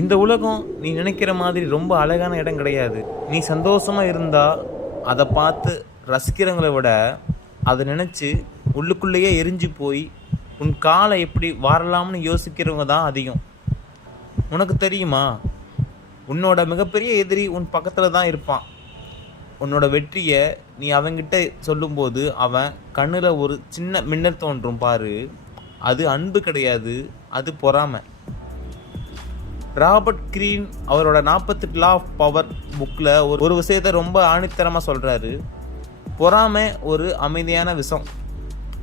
இந்த உலகம் நீ நினைக்கிற மாதிரி ரொம்ப அழகான இடம் கிடையாது. நீ சந்தோஷமா இருந்தா அதை பார்த்து ரசிக்கிறவங்களை விட அதை நினச்சி உள்ளுக்குள்ளேயே எரிஞ்சு போய் உன் காலை எப்படி வாரலாம்னு யோசிக்கிறவங்க தான் அதிகம். உனக்கு தெரியுமா, உன்னோட மிகப்பெரிய எதிரி உன் பக்கத்தில் தான் இருப்பான். உன்னோட வெற்றியை நீ அவங்கிட்ட சொல்லும்போது அவன் கண்ணில் ஒரு சின்ன மின்னல் தோன்றும் பாரு, அது அன்பு கிடையாது, அது பொறாமை. ராபர்ட் கிரீன் அவரோட 48 லா ஆஃப் பவர் புக்கில் ஒரு விஷயத்தை ரொம்ப ஆணித்தரமாக சொல்கிறாரு. பொறாமை ஒரு அமைதியான விஷம்,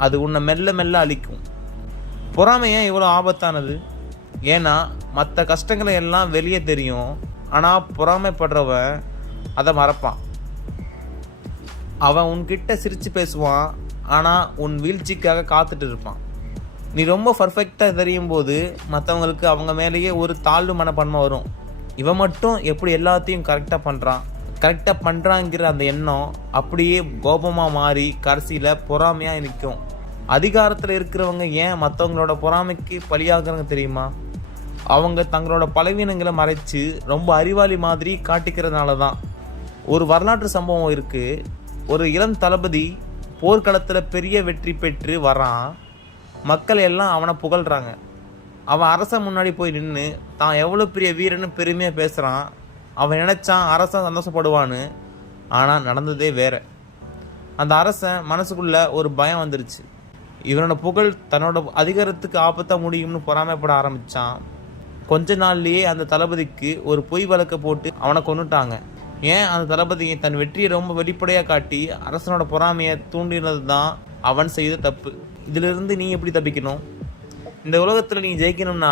அது உன்னை மெல்ல மெல்ல அழிக்கும். பொறாமை ஏன் இவ்வளோ ஆபத்தானது? ஏன்னா மற்ற கஷ்டங்களை எல்லாம் வெளியே தெரியும், ஆனால் பொறாமைப்படுறவன் அதை மறப்பான். அவன் உன்கிட்ட சிரித்து பேசுவான், ஆனால் உன் வீழ்ச்சிக்காக காத்துட்டு இருப்பான். நீ ரொம்ப பர்ஃபெக்டாக தெரியும் போது மற்றவங்களுக்கு அவங்க மேலேயே ஒரு தாழ்வு மனப்பான்மை வரும். இவன் மட்டும் எப்படி எல்லாத்தையும் கரெக்டாக பண்ணுறாங்கிற அந்த எண்ணம் அப்படியே கோபமாக மாறி கடைசியில் பொறாமையாக நிற்கும். அதிகாரத்தில் இருக்கிறவங்க ஏன் மற்றவங்களோட பொறாமைக்கு பலியாகிறாங்க தெரியுமா? அவங்க தங்களோட பலவீனங்களை மறைச்சு ரொம்ப அறிவாளி மாதிரி காட்டிக்கிறதுனால தான். ஒரு வரலாற்று சம்பவம் இருக்குது. ஒரு இளம் தளபதி போர்க்களத்தில் பெரிய வெற்றி பெற்று வரான். மக்கள் எல்லாம் அவனை புகழ்கிறாங்க. அவன் அரசன் முன்னாடி போய் நின்று தான் எவ்வளோ பெரிய வீரன்னு பெருமையாக பேசுகிறான். அவன் நினச்சான் அரசன் சந்தோஷப்படுவான்னு, ஆனால் நடந்ததே வேற. அந்த அரசன் மனசுக்குள்ள ஒரு பயம் வந்துருச்சு. இவனோட புகழ் தன்னோட அதிகாரத்துக்கு ஆபத்தாக முடியும்னு பொறாமைப்பட ஆரம்பித்தான். கொஞ்ச நாள்லேயே அந்த தளபதிக்கு ஒரு பொய் வழக்கை போட்டு அவனை கொன்னுட்டாங்க. ஏன்? அந்த தளபதியை தன் வெற்றியை ரொம்ப வெளிப்படையாக காட்டி அரசனோட பொறாமையை தூண்டினது தான் அவன் செய்த தப்பு. இதிலிருந்து நீ எப்படி தப்பிக்கணும்? இந்த உலகத்தில் நீ ஜெயிக்கணும்னா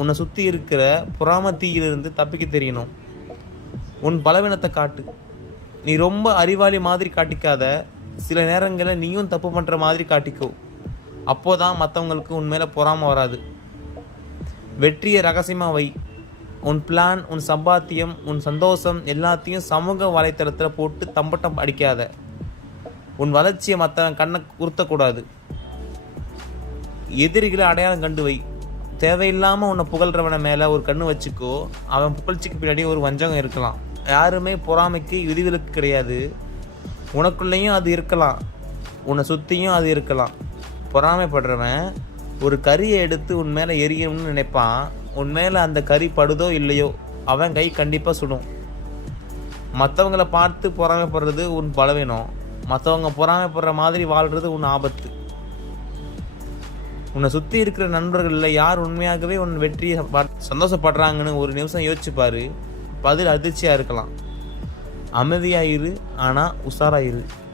உன்னை சுற்றி இருக்கிற பொறாமை தீயிலிருந்து தப்பிக்க தெரியணும். உன் பலவீனத்தை காட்டு. நீ ரொம்ப அறிவாளி மாதிரி காட்டிக்காத. சில நேரங்களில் நீயும் தப்பு பண்ணுற மாதிரி காட்டிக்கோ. அப்போதான் மற்றவங்களுக்கு உன் மேலே பொறாமை வராது. வெற்றியை ரகசியமாக வை. உன் பிளான், உன் சம்பாத்தியம், உன் சந்தோஷம் எல்லாத்தையும் சமூக வலைத்தளத்தில் போட்டு தம்பட்டம் அடிக்காத. உன் வளர்ச்சியை மற்றவன் கண்ணை உறுத்தக்கூடாது. எதிரிகளை அடையாளம் கண்டு வை. தேவையில்லாமல் உன்னை புகழ்கிறவனை மேலே ஒரு கண்ணு வச்சுக்கோ. அவன் புகழ்ச்சிக்கு பின்னாடி ஒரு வஞ்சகம் இருக்கலாம். யாருமே பொறாமைக்கு விதிவிலக்கு கிடையாது. உனக்குள்ளேயும் அது இருக்கலாம், உன்னை சுற்றியும் அது இருக்கலாம். பொறாமைப்படுறவன் ஒரு கரியை எடுத்து உன் மேலே எரியணும்னு நினைப்பான். உன் மேலே அந்த கறி படுதோ இல்லையோ அவன் கை கண்டிப்பாக சுடும். மற்றவங்களை பார்த்து பொறாமைப்படுறது உன் பலவீனம். மற்றவங்க பொறாமைப்படுற மாதிரி வாழ்கிறது உன் ஆபத்து. உன்னை சுற்றி இருக்கிற நண்பர்களில் யார் உண்மையாகவே உன் வெற்றியை சந்தோஷப்படுறாங்கன்னு ஒரு நிமிஷம் யோசிச்சுப்பாரு. பதில் அதிர்ச்சியாக இருக்கலாம். அமைதியாயிரு, ஆனால் உஷாராயிரு.